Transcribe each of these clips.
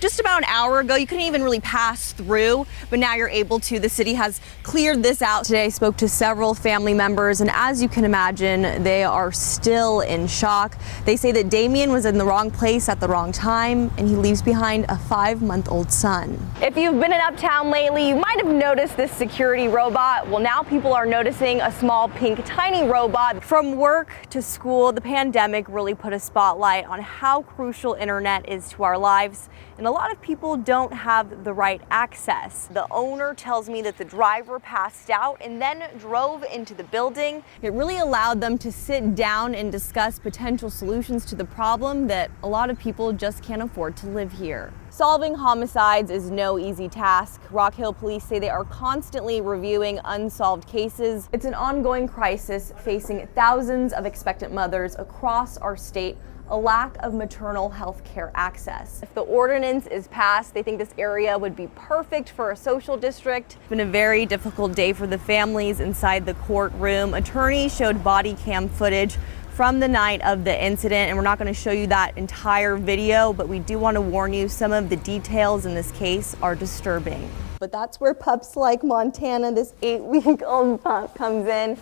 Just about an hour ago, you couldn't even really pass through, but now you're able to. The city has cleared this out today. I spoke to several family members, and as you can imagine, they are still in shock. They say that Damien was in the wrong place at the wrong time, and he leaves behind a 5-month-old son. If you've been in Uptown lately, you might have noticed this security robot. Well, now people are noticing a small pink tiny robot. From work to school, the pandemic really put a spotlight on how crucial internet is to our lives. And a lot of people don't have the right access. The owner tells me that the driver passed out and then drove into the building. It really allowed them to sit down and discuss potential solutions to the problem that a lot of people just can't afford to live here. Solving homicides is no easy task. Rock Hill police say they are constantly reviewing unsolved cases. It's an ongoing crisis facing thousands of expectant mothers across our state. A lack of maternal health care access. If the ordinance is passed, they think this area would be perfect for a social district. It's been a very difficult day for the families inside the courtroom. Attorneys showed body cam footage from the night of the incident, and we're not going to show you that entire video, but we do want to warn you, some of the details in this case are disturbing. But that's where pups like Montana, this 8-week-old pup, comes in.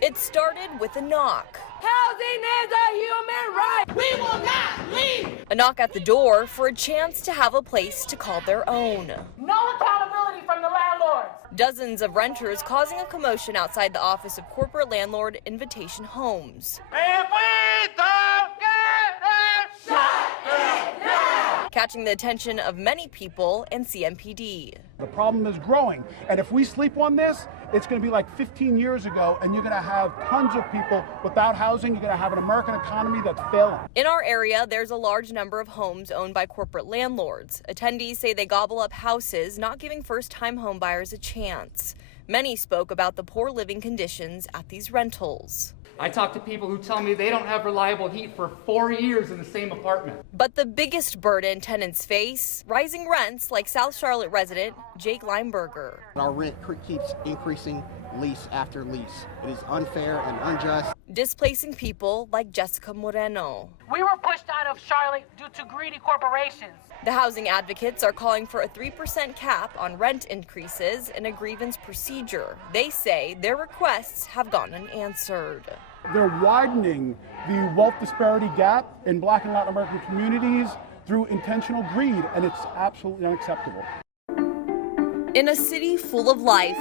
It started with a knock. Housing is a human right. We will not leave. A knock at the door for a chance to have a place to call their own. No accountability from the landlords. Dozens of renters causing a commotion outside the office of corporate landlord Invitation Homes. If we don't get it, shut it down. Catching the attention of many people and CMPD. The problem is growing, and if we sleep on this, it's going to be like 15 years ago, and you're going to have tons of people without housing. You're going to have an American economy that's failing. In our area, there's a large number of homes owned by corporate landlords. Attendees say they gobble up houses, not giving first-time home buyers a chance. Many spoke about the poor living conditions at these rentals. I talk to people who tell me they don't have reliable heat for 4 years in the same apartment. But the biggest burden tenants face, rising rents like South Charlotte resident Jake Lineberger. Our rent keeps increasing lease after lease. It is unfair and unjust. Displacing people like Jessica Moreno. We were pushed out of Charlotte due to greedy corporations. The housing advocates are calling for a 3% cap on rent increases and a grievance procedure. They say their requests have gone unanswered. They're widening the wealth disparity gap in Black and Latin American communities through intentional greed, and it's absolutely unacceptable. In a city full of life,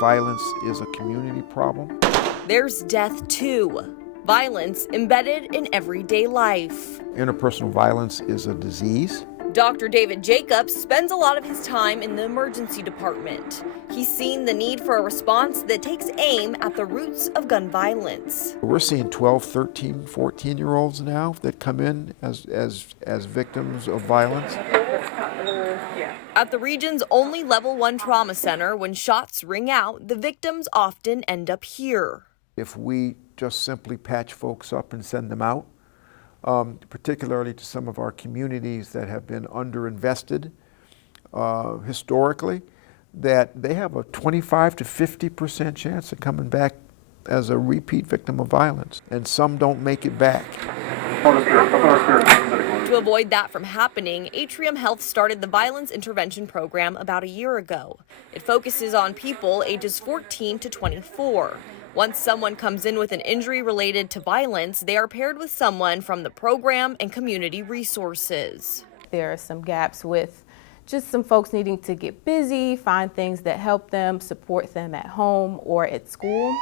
violence is a community problem. There's death too. Violence embedded in everyday life. Interpersonal violence is a disease. Dr. David Jacobs spends a lot of his time in the emergency department. He's seen the need for a response that takes aim at the roots of gun violence. We're seeing 12, 13, 14-year-olds now that come in as victims of violence. At the region's only level 1 trauma center, when shots ring out, the victims often end up here. If we just simply patch folks up and send them out, particularly to some of our communities that have been underinvested historically, that they have a 25 to 50% chance of coming back as a repeat victim of violence, and some don't make it back. To avoid that from happening, Atrium Health started the Violence Intervention Program about a year ago. It focuses on people ages 14 to 24. Once someone comes in with an injury related to violence, they are paired with someone from the program and community resources. There are some gaps with just some folks needing to get busy, find things that help them, support them at home or at school.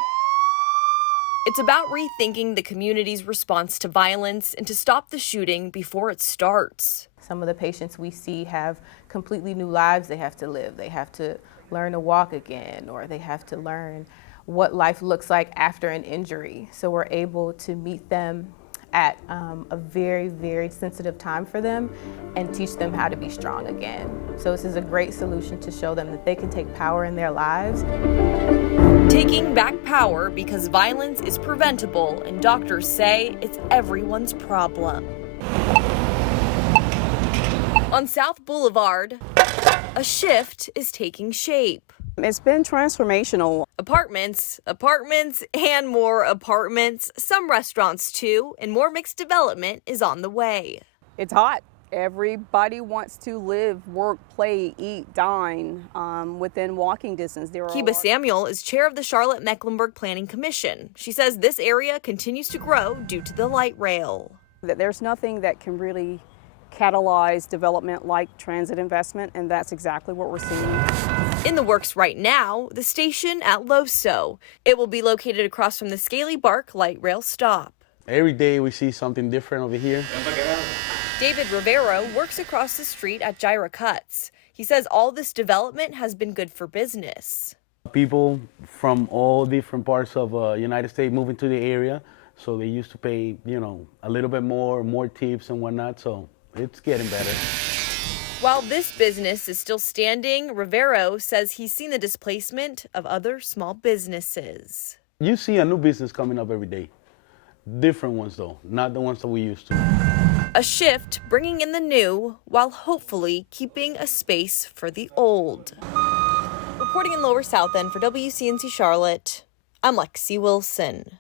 It's about rethinking the community's response to violence and to stop the shooting before it starts. Some of the patients we see have completely new lives they have to live. They have to learn to walk again, or they have to learn what life looks like after an injury. So we're able to meet them at a very, very sensitive time for them and teach them how to be strong again. So this is a great solution to show them that they can take power in their lives. Taking back power because violence is preventable, and doctors say it's everyone's problem. On South Boulevard, a shift is taking shape. It's been transformational. Apartments, apartments, and more apartments. Some restaurants too, and more mixed development is on the way. It's hot. Everybody wants to live, work, play, eat, dine within walking distance. Kiba Samuel is chair of the Charlotte-Mecklenburg Planning Commission. She says this area continues to grow due to the light rail. There's nothing that can really catalyze development like transit investment, and that's exactly what we're seeing. In the works right now, the station at Loso. It will be located across from the Scaly Bark light rail stop. Every day we see something different over here. David Rivero works across the street at Gyra Cuts. He says all this development has been good for business. People from all different parts of United States moving to the area, so they used to pay, a little bit more tips and whatnot, so it's getting better. While this business is still standing, Rivero says he's seen the displacement of other small businesses. You see a new business coming up every day. Different ones though, not the ones that we used to. A shift bringing in the new while hopefully keeping a space for the old. Reporting in Lower South End for WCNC Charlotte, I'm Lexi Wilson.